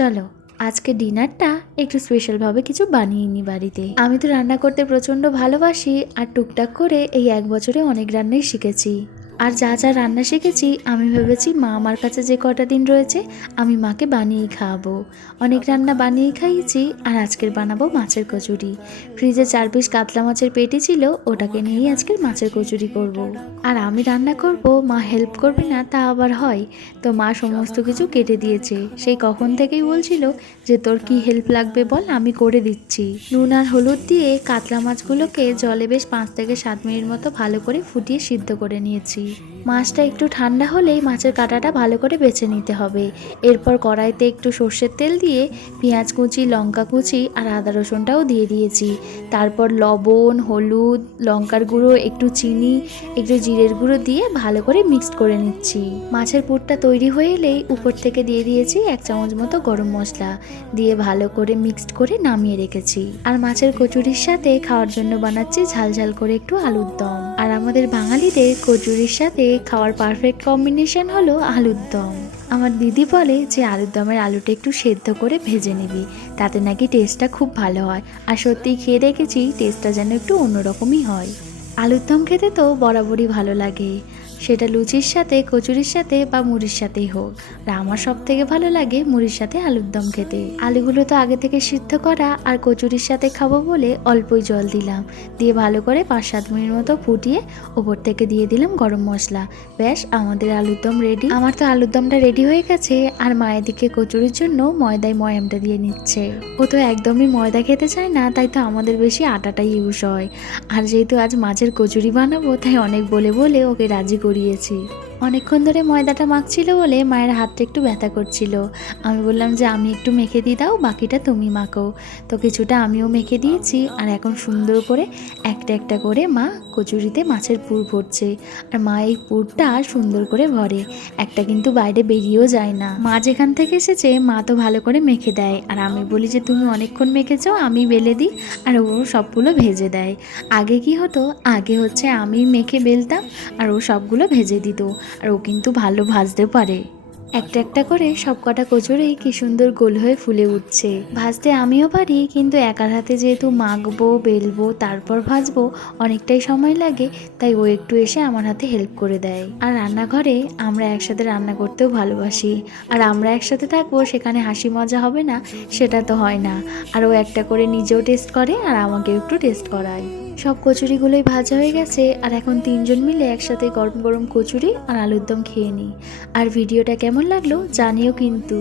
চলো আজকে ডিনারটা একটু স্পেশালভাবে কিছু বানিয়ে নি বাড়িতে। আমি তো রান্না করতে প্রচণ্ড ভালোবাসি, আর টুকটাক করে এই 1 বছরে অনেক রান্নাই শিখেছি। আর যা যা রান্না শিখেছি আমি ভেবেছি মা আমার কাছে যে কটা দিন রয়েছে আমি মাকে বানিয়েই খাওয়াবো। অনেক রান্না বানিয়েই খাইয়েছি, আর আজকের বানাবো মাছের কচুরি। ফ্রিজে 4 পিস কাতলা মাছের পেটি ছিল, ওটাকে নিয়েই আজকের মাছের কচুরি করব। আর আমি রান্না করব, মা হেল্প করবে না তা আবার হয়? তো মা সমস্ত কিছু কেটে দিয়েছে। সেই কখন থেকেই বলছিল যে তোর কি হেল্প লাগবে বল, আমি করে দিচ্ছি। নুন আর হলুদ দিয়ে কাতলা মাছগুলোকে জলে বেশ 5 থেকে 7 মিনিট মতো ভালো করে ফুটিয়ে সিদ্ধ করে নিয়েছি। মাছটা একটু ঠান্ডা হলেই মাছের কাঁটাটা ভালো করে বেছে নিতে হবে। এরপর কড়াইতে একটু সর্ষের তেল দিয়ে পেঁয়াজ কুচি, লঙ্কা কুচি আর আদা রসুনটাও দিয়ে দিয়েছি। তারপর লবণ, হলুদ, লঙ্কার গুঁড়ো, একটু চিনি, একটু জিরের গুঁড়ো দিয়ে ভালো করে মিক্সড করে নিচ্ছি। মাছের পুরটা তৈরি হয়ে এলেই উপর থেকে দিয়ে দিয়েছি 1 চামচ মতো গরম মশলা, দিয়ে ভালো করে মিক্সড করে নামিয়ে রেখেছি। আর মাছের কচুরির সাথে খাওয়ার জন্য বানাচ্ছি ঝাল ঝাল করে একটু আলুর দম। আর আমাদের বাঙালিদের কচুরির সাথে খাওয়ার পারফেক্ট কম্বিনেশন হলো আলুর দম। আমার দিদি বলে যে আলুর দমের আলুটা একটু সেদ্ধ করে ভেজে নিবি, তাতে নাকি টেস্টটা খুব ভালো হয়। আর সত্যিই খেয়ে দেখেছি টেস্টটা যেন একটু অন্যরকমই হয়। আলুর দম খেতে তো বরাবরই ভালো লাগে, সেটা লুচির সাথে, কচুরির সাথে বা মুড়ির সাথেই হোক। আর আমার সব থেকে ভালো লাগে মুড়ির সাথে আলুর দম খেতে। আলুগুলো তো আগে থেকে সিদ্ধ করা, আর কচুরির সাথে খাবো বলে অল্পই জল দিলাম, দিয়ে ভালো করে 5-7 মিনিট মতো ফুটিয়ে ওপর থেকে দিয়ে দিলাম গরম মশলা। ব্যাস, আমাদের আলুর দম রেডি। আমার তো আলুর দমটা রেডি হয়ে গেছে, আর মায়ের দিকে কচুরির জন্য ময়দায় ময়ামটা দিয়ে নিচ্ছে। ও তো একদমই ময়দা খেতে চায় না, তাই তো আমাদের বেশি আটাটাই ইউজ হয়। আর যেহেতু আজ মাছের কচুরি বানাবো, তাই অনেক বলে বলে ওকে রাজি করিয়েছি। অনেকক্ষণ ধরে ময়দাটা মাখছিল বলে মায়ের হাতটা একটু ব্যথা করছিল। আমি বললাম যে আমি একটু মেখে দিয়ে দাও, বাকিটা তুমি মাখো। তো কিছুটা আমিও মেখে দিয়েছি, আর এখন সুন্দর করে একটা একটা করে মা কচুরিতে মাছের পুর ভরছে। আর মা এই পুরটা সুন্দর করে ভরে, একটা কিন্তু বাইরে বেরিয়েও যায় না। মা যেখান থেকে এসেছে মা তো ভালো করে মেখে দেয়, আর আমি বলি যে তুমি অনেকক্ষণ মেখেছো, আমি বেলে দিই, আর ও সবগুলো ভেজে দেয়। আগে কি হতো, আগে হচ্ছে আমি মেখে বেলতাম আর ও সবগুলো ভেজে দিত। আর ও কিন্তু ভালো ভাজতে পারে। একটা একটা করে সব কটা কচুরি কি সুন্দর গোল হয়ে ফুলে উঠছে। ভাজতে আমিও পারি, কিন্তু একার হাতে যেহেতু মাখবো, বেলবো, তারপর ভাজবো, অনেকটাই সময় লাগে, তাই ও একটু এসে আমার হাতে হেল্প করে দেয়। আর রান্নাঘরে আমরা একসাথে রান্না করতেও ভালোবাসি। আর আমরা একসাথে থাকবো, সেখানে হাসি মজা হবে না সেটা তো হয় না। আর ও একটা করে নিজেও টেস্ট করে, আর আমাকে একটু টেস্ট করায়। সব কচুরিগুলোই ভাজা হয়ে গেছে, আর এখন 3 জন মিলে একসাথে গরম গরম কচুরি আর আলুর দম খেয়ে নিই। আর ভিডিওটা কেমন লাগলো জানিও কিন্তু।